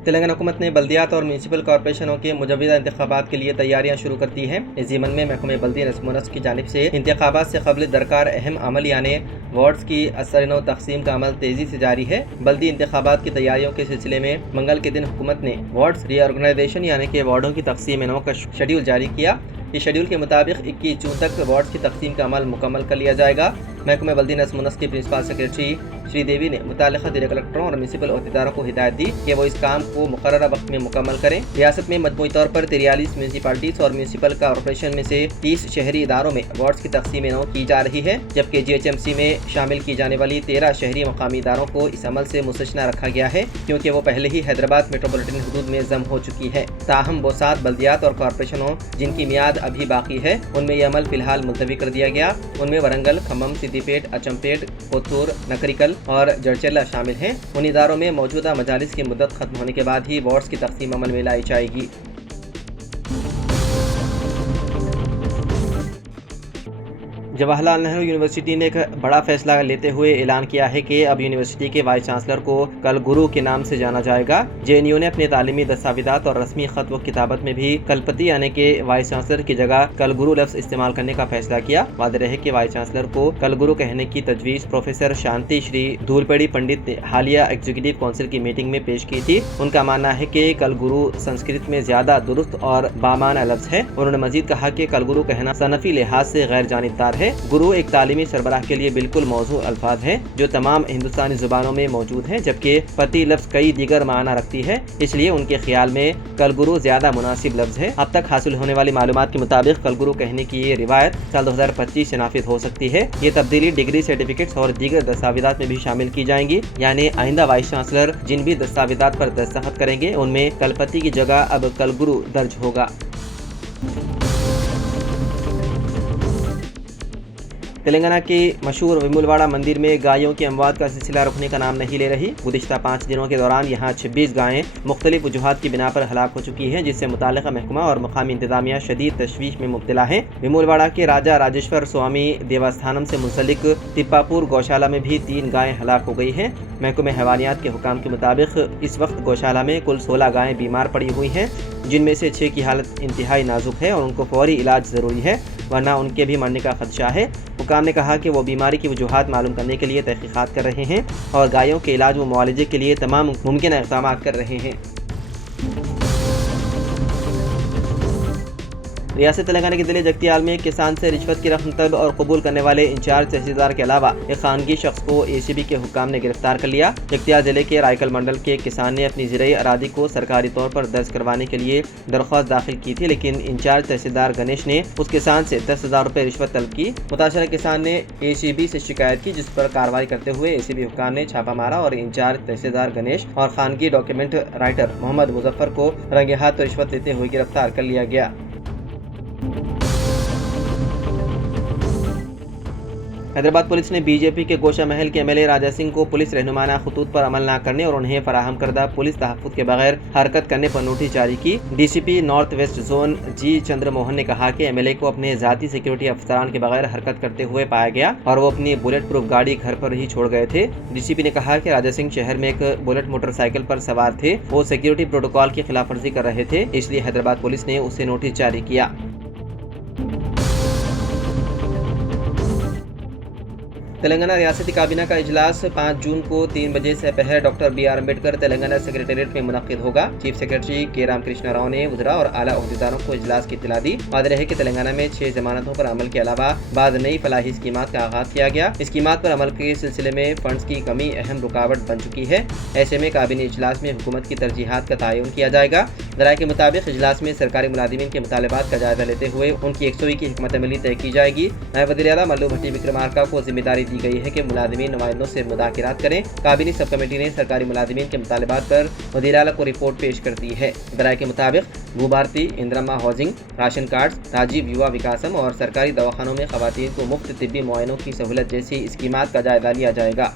तेलंगाना हुकूमत ने बल्दियात और म्यूनसिपल कॉरपोरेशनों के मुजवजा इंतखाबात के लिए तैयारियां शुरू कर दी हैं। इस ज़िम्मन में महकमे बल्दी नज़्म व नस्क की जानिब से इंतखाबात से कबल दरकार अहम अमल यानी वार्ड्स की असर-ए-नौ तकसीम का अमल तेज़ी से जारी है। बल्दी इंतखाबात की तैयारियों के सिलसिले में मंगल के दिन हुकूमत ने वार्ड्स रीऑर्गेनाइजेशन यानी कि वार्डों की तकसीम-ए-नौ का शेड्यूल जारी किया। इस शेड्यूल के मुताबिक 21 जून तक वार्ड्स की तकसीम का अमल मुकम्मल कर लिया जाएगा। महकमे बल्दी नज़्म व नस्क की प्रिंसिपल सेक्रेटरी श्रीदेवी ने मुताल्लिक़ा जिला कलेक्टरों और म्यूनसिपल अहदेदारों को हिदायत दी कि वो इस काम को मुकर्ररा वक्त में मुकम्मल करें। रियासत में मजमूई तौर पर 43 म्यूनसिपालिटीज़ और म्यूनसिपल कॉरपोरेशन में से 30 शहरी इदारों में वार्ड्स की तकसीम-ए-नौ की जा रही है, जबकि GHMC में शामिल की जाने वाली 13 शहरी मकामी इदारों को इस अमल से मुस्तस्ना रखा गया है, क्योंकि वो पहले ही हैदराबाद मेट्रोपॉलिटन हुदूद में जम हो चुकी है। ताहम वो 7 बल्दियात और कॉरपोरेशनों जिनकी मियाद अभी बाकी है, उनमें यह अमल फिलहाल मुलतवी कर दिया गया। उनमें वरंगल, खम्मम, सिद्दीपेट, अचमपेट, कोथूर, नकरिकल और जड़चल्ला शामिल हैं। उन इदारों में मौजूदा मजालिस की मुद्दत खत्म होने के बाद ही वार्ड्स की तकसीम अमल में लाई जाएगी। जवाहरलाल नेहरू यूनिवर्सिटी ने एक बड़ा फैसला लेते हुए ऐलान किया है कि अब यूनिवर्सिटी के वाइस चांसलर को कल गुरु के नाम से जाना जाएगा। JNU ने अपने तालीमी दस्तावेज़ात और रस्मी खत व किताबत में भी कलपति यानी कि वाइस चांसलर की जगह कल गुरु लफ्ज़ इस्तेमाल करने का फैसला किया। वादे रहे कि वाइस चांसलर को कल गुरु कहने की तजवीज़ प्रोफेसर शांति श्री धूलपेड़ी पंडित ने हालिया एग्जीक्यूटिव काउंसिल की मीटिंग में पेश की थी। उनका मानना है कि कल गुरु संस्कृत में ज्यादा दुरुस्त और बामाना लफ्ज़ है। उन्होंने मजीद कहा कि कल गुरु कहना सनफी लिहाज से गैर जानिबदार है। गुरु एक तालीमी सरबराह के लिए बिल्कुल मौजू अल्फाज है जो तमाम हिंदुस्तानी जुबानों में मौजूद है, जबकि पति लफ्ज़ कई दीगर माना रखती है, इसलिए उनके ख्याल में कल गुरु ज्यादा मुनासिब लफ्ज़ है। अब तक हासिल होने वाली मालूमात के मुताबिक कल गुरु कहने की ये रिवायत साल 2025 से नाफिज हो सकती है। ये तब्दीली डिग्री सर्टिफिकेट्स और दीगर दस्तावेज़ात में भी शामिल की जाएंगी, यानी आइंदा वाइस चांसलर जिन भी दस्तावेज़ात पर दस्तखत करेंगे उनमें कलपति की जगह अब कल गुरु दर्ज होगा। तेलंगाना के मशहूर वेमुलवाड़ा मंदिर में गायों की अमवात का सिलसिला रुकने का नाम नहीं ले रही। गुज़िश्ता 5 दिनों के दौरान यहाँ 26 गायें मुख्तलिफ वजूहात की बिना पर हलाक हो चुकी हैं, जिससे मुताल्लिक़ा महकमा और मकामी इंतजामिया शदीद तशवीश में मुब्तला है। वेमुलवाड़ा के राजा राजेश्वर स्वामी देवस्थानम से मुंसलिक तिप्पापुर गौशाला में भी 3 गायें हलाक हो गई हैं। महकमे हैवानियात के हुकाम के मुताबिक इस वक्त गौशाला में कुल 16 गायें बीमार पड़ी हुई हैं, जिनमें से 6 की हालत इंतहाई नाजुक है और उनको फौरी इलाज ज़रूरी है, वरना उनके भी मरने का खदशा है। हुकाम ने कहा कि वो बीमारी की वजूहात मालूम करने के लिए तहकीकात कर रहे हैं और गायों के इलाज व मुआलजे के लिए तमाम मुमकिन इक़दाम कर रहे हैं। रियासत तेलंगाना के जिले जगतियाल में किसान से रिश्वत की रकम तलब और कबूल करने वाले इंचार्ज तहसीलदार के अलावा एक खानगी शख्स को ACB के हुक्काम ने गिरफ्तार कर लिया। जगतियाल जिले के रायकल मंडल के किसान ने अपनी ज़राई अरादी को सरकारी तौर पर दर्ज करवाने के लिए दरख्वास्त दाखिल की थी, लेकिन इंचार्ज तहसीलदार गणेश ने उस किसान से 10,000 रुपये रिश्वत तलब की। मुतासरा किसान ने ACB से शिकायत की, जिस पर कार्रवाई करते हुए ACB हुक्काम ने छापा मारा और इंचार्ज तहसीलदार गणेश और खानगी डॉक्यूमेंट राइटर मोहम्मद मुजफ्फर को रंगे हाथ रिश्वत लेते हुए गिरफ्तार कर लिया गया। हैदराबाद पुलिस ने BJP के गोशा महल के MLA राजा सिंह को पुलिस रहनुमाना खतूत पर अमल न करने और उन्हें फराहम करदा पुलिस तहफ़्फ़ुज़ के बगैर हरकत करने पर नोटिस जारी की। DCP north west zone G Chandra Mohan ने कहा कि MLA को अपने ज़ाती सिक्योरिटी अफसरान के बगैर हरकत करते हुए पाया गया और वो अपनी बुलेट प्रूफ गाड़ी घर पर ही छोड़ गए थे। DCP ने कहा कि राजा सिंह शहर में एक बुलेट मोटरसाइकिल पर सवार थे, वो सिक्योरिटी प्रोटोकॉल की खिलाफ वर्जी कर रहे थे, इसलिए हैदराबाद पुलिस ने उसे नोटिस जारी किया। तेलंगाना रियासती काबीना का इजलास 5 जून को 3 बजे से पहले doctor BR Ambedkar Telangana secretariat में मुनक्किद होगा। चीफ सेक्रेटरी के रामकृष्ण राव ने वज़रा और आला अहदेदारों को इजलास की इत्तला दी। वादे रहे कि तेलंगाना में 6 जमानतों पर अमल के अलावा बाद नई फलाही स्कीमात का आगाज किया गया। स्कीमात पर अमल के सिलसिले में फंड्स की कमी अहम रुकावट बन चुकी है। ऐसे में काबीनी इजलास में हुकूमत की तरजीहात का तयन किया जाएगा। ज़राए के मुताबिक इजलास में सरकारी मुलाजिमीन के मुतालबात का जायजा लेते हुए उनकी 100वीं की हिकमत अमली तय की जाएगी। नायब वज़ीर आला मल्लू भट्टी विक्रमार्का को जिम्मेदारी दी गई है कि मुलाजिमीन नुमाइंदों से मुज़ाकरात करें। काबीनी सब कमेटी ने सरकारी मुलाजिमीन के मुतालबात पर वज़ीर आला को रिपोर्ट पेश कर दी है। ज़राए के मुताबिक Bhubharati, Indira housing, ration card, Rajiv Yuva Vikasam और सरकारी दवाखानों में ख़वातीन को मुफ्त तिब्बी मुआयनों की सहूलत जैसी स्कीमात का जायजा लिया जाएगा।